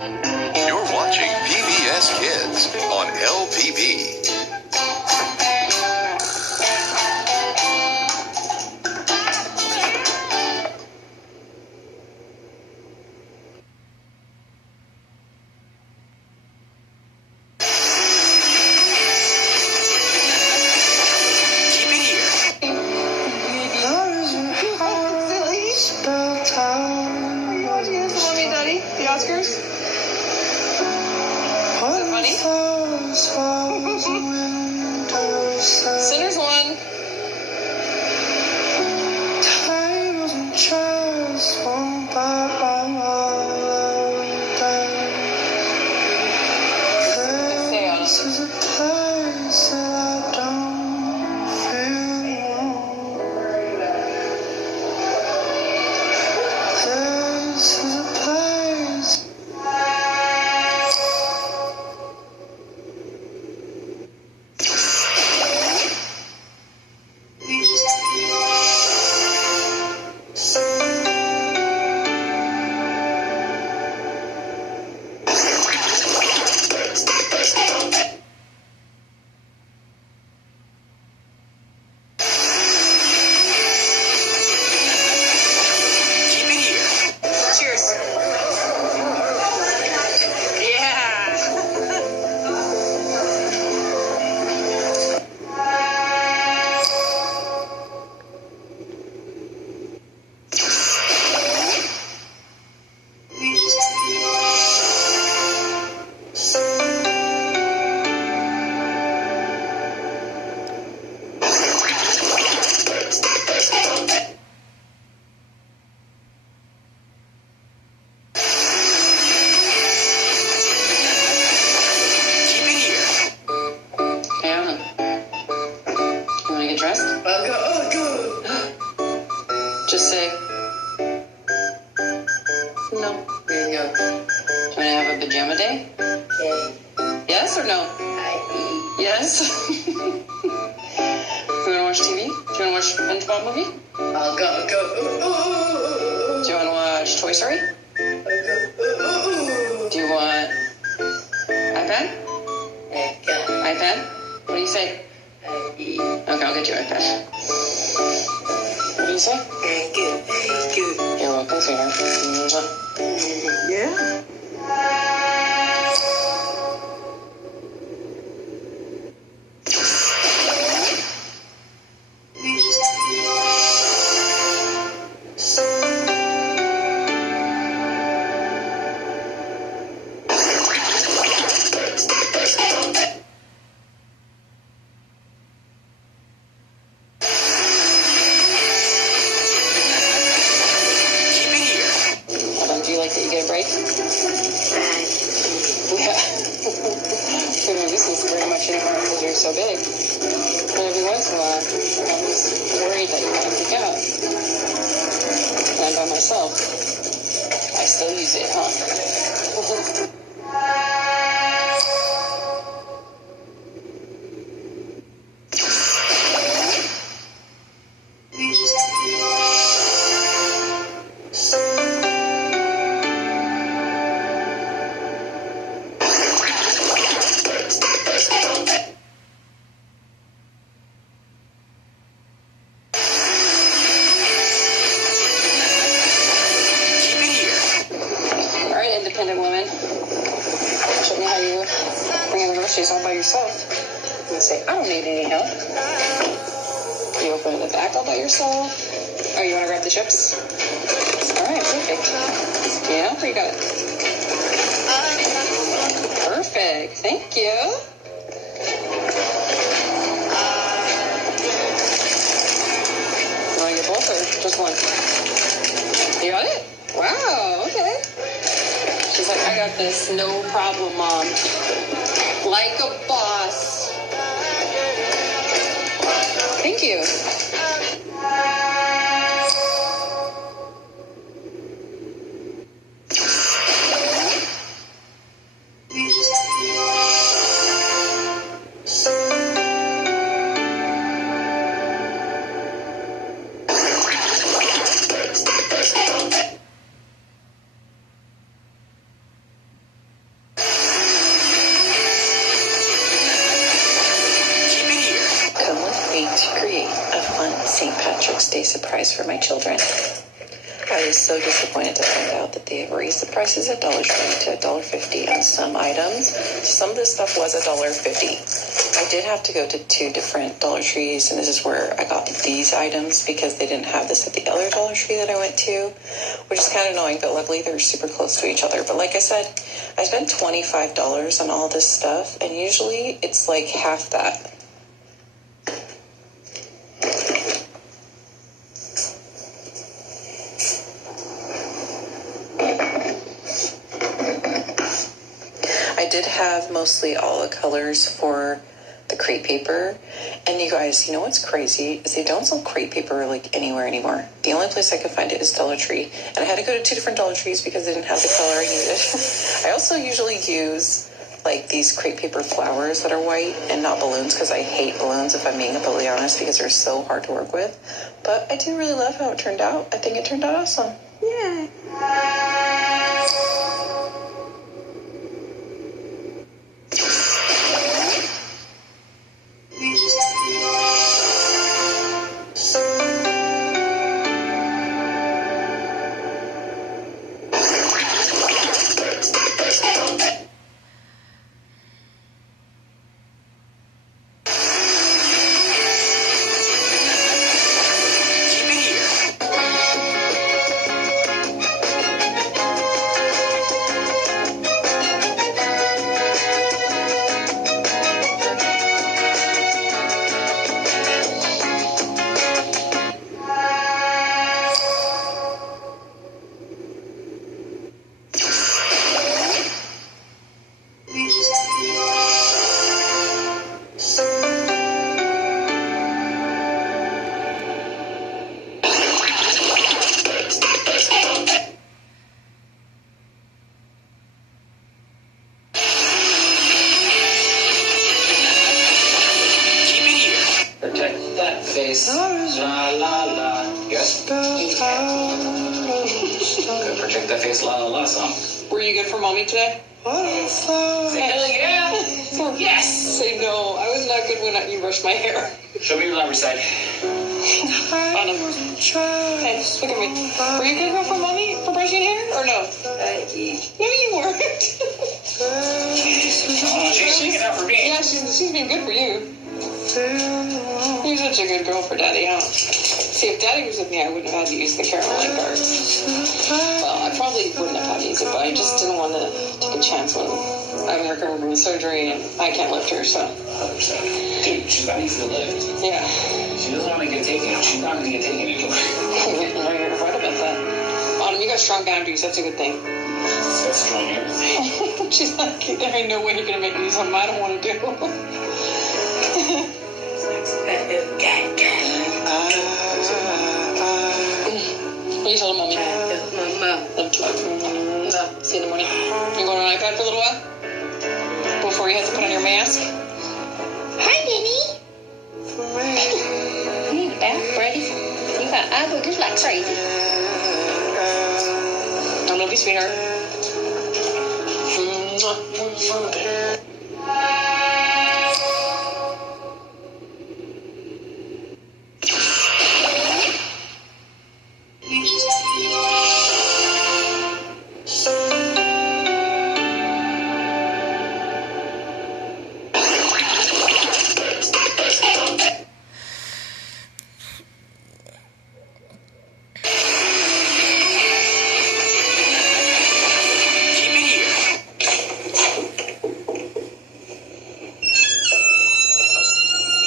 You're watching PBS Kids on LPB. Sinners won. Time doesn't just one by This is a place that I don't feel alone. This is a place. Just say, no. There you go. Do you want to have a pajama day? Okay. Yes or no? Yes? You want to watch TV? Do you want to watch SpongeBob movie? I'll go. Do you want to watch Toy Story? Do you want iPad? iPad? What do you say? Okay, I'll get you an iPad. What do you say? Very good. You're welcome, sweetheart. Yeah. Do you like that you get a break? Yeah. So this is very much anymore because you're so big. But every once in a while, I'm just worried that you might freak out. And I'm by myself. I still use it, huh? Independent woman. Show me how you bring in the groceries all by yourself. You say, I don't need any help. You open the back all by yourself. Oh, you want to grab the chips? All right, perfect. Yeah, where you got it? Perfect. Thank you. You want to get both or just one? You got it? Wow, okay. She's like, I got this, no problem, Mom. Like a boss. Thank you. surprise for my children. I was so disappointed to find out that they have raised the prices at Dollar Tree to $1.50 on some items. Some of this stuff was $1.50. I did have to go to 2 different Dollar Trees, and this is where I got these items because they didn't have this at the other Dollar Tree that I went to, which is kind of annoying, but luckily they're super close to each other. But like I said, I spent $25 on all this stuff, and usually it's like half that. I did have mostly all the colors for the crepe paper. And you guys, you know what's crazy is they don't sell crepe paper like anywhere anymore. The only place I could find it is Dollar Tree. And I had to go to 2 different Dollar Trees because they didn't have the color I needed. I also usually use like these crepe paper flowers that are white and not balloons because I hate balloons, if I'm being completely honest, because they're so hard to work with. But I do really love how it turned out. I think it turned out awesome. Yay. Face. La la la. Yes. Good. Protect that face. La la la song. Were you good for mommy today? Say hell yeah. Yes. Say no. I was not good when you brushed my hair. Show me your laundry side. Hey, look at me. Were you good for mommy for brushing hair or no? No, you weren't. She's shaking out for me. Yeah, she's been good for you. You're such a good girl for Daddy, huh? See, if Daddy was with me, I wouldn't have had to use the caramel guards. Well, I probably wouldn't have had to use it, but I just didn't want to take a chance when I'm recovering from surgery and I can't lift her, so. 100%. Dude, she's not easy to lift. Yeah. She doesn't want to get taken. She's not going to get taken anymore. You're right about that. Autumn, you got strong boundaries. That's a good thing. So strong everything. She's like, there ain't no way you're going to make me do something I don't want to do. What you told mommy? Love you. See you in the morning. You going on iPad for a little while? Before you have to put on your mask? Hi, Minnie. You need a bath, Brady. You got eye boogers like crazy. I love you, sweetheart.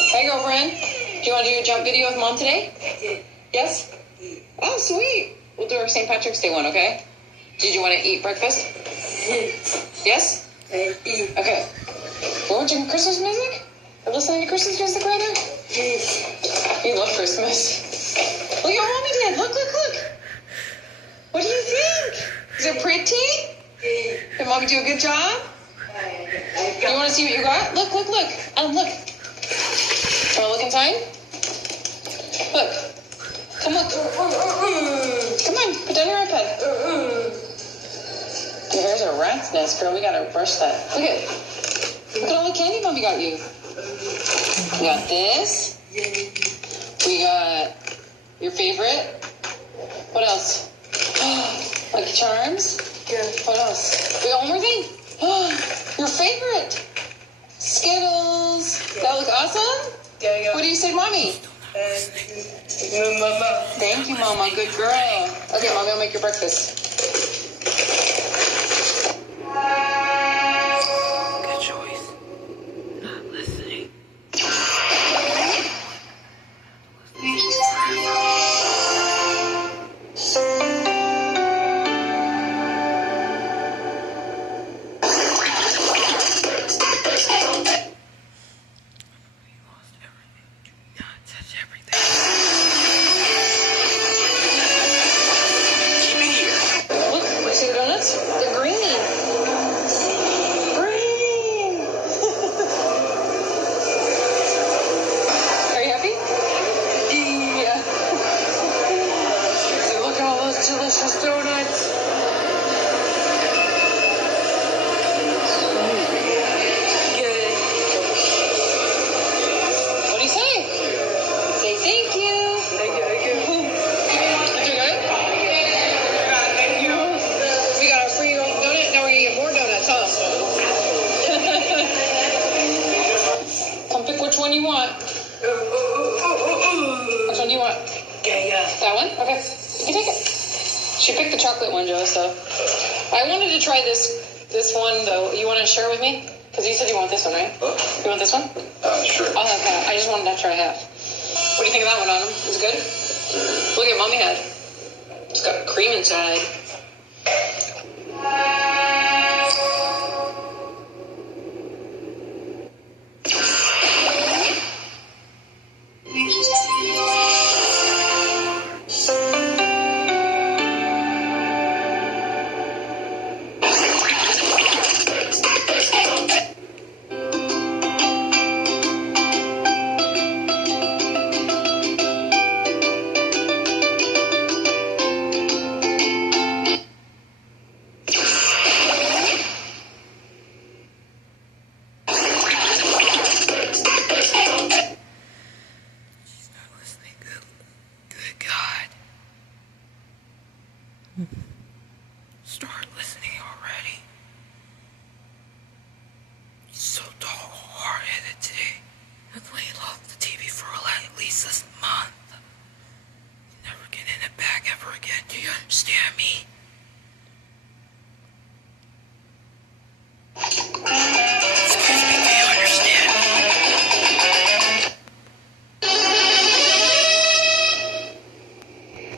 Hey, girlfriend. Do you want to do a jump video with Mom today? Yes? Oh, sweet. We'll do our St. Patrick's Day one, okay? Did you want to eat breakfast? Yes? Okay. We're watching Christmas music? Or listening to Christmas music, rather? You love Christmas. Look at what Mommy did. Look, look, look. What do you think? Is it pretty? Did Mommy do a good job? You want to see what you got? Look, look, look. Look. Want to look inside? Look. Come look. Come on, put down your iPad. There's a rat's nest, girl. We gotta brush that. Look at all the candy Mommy got you. We got this. We got Your favorite? What else? Lucky Charms? Yeah. What else? We got one more thing. Your favorite? Skittles. That look awesome? Yeah. What do you say, Mommy? Mama. Thank you, Mama. Good girl. Okay, Mommy, I'll make your breakfast. Good choice. Not listening. Look, you see the donuts? They're green. Green. Are you happy? Yeah. Look at all those delicious donuts. What do you say? Say thank you. Thank you. Did you good? We got our free donut. Now we're gonna get more donuts, huh? Come pick which one you want. Which one do you want? Yeah. That one? Okay. You can take it. She picked the chocolate one, Joe, so. I wanted to try this one, though. You want to share with me? Because you said you want this one, right? Huh? You want this one? Sure. I'll have half. I just wanted to try half. What do you think of that one, Autumn? Is it good? Look at Mommy had. It's got cream inside.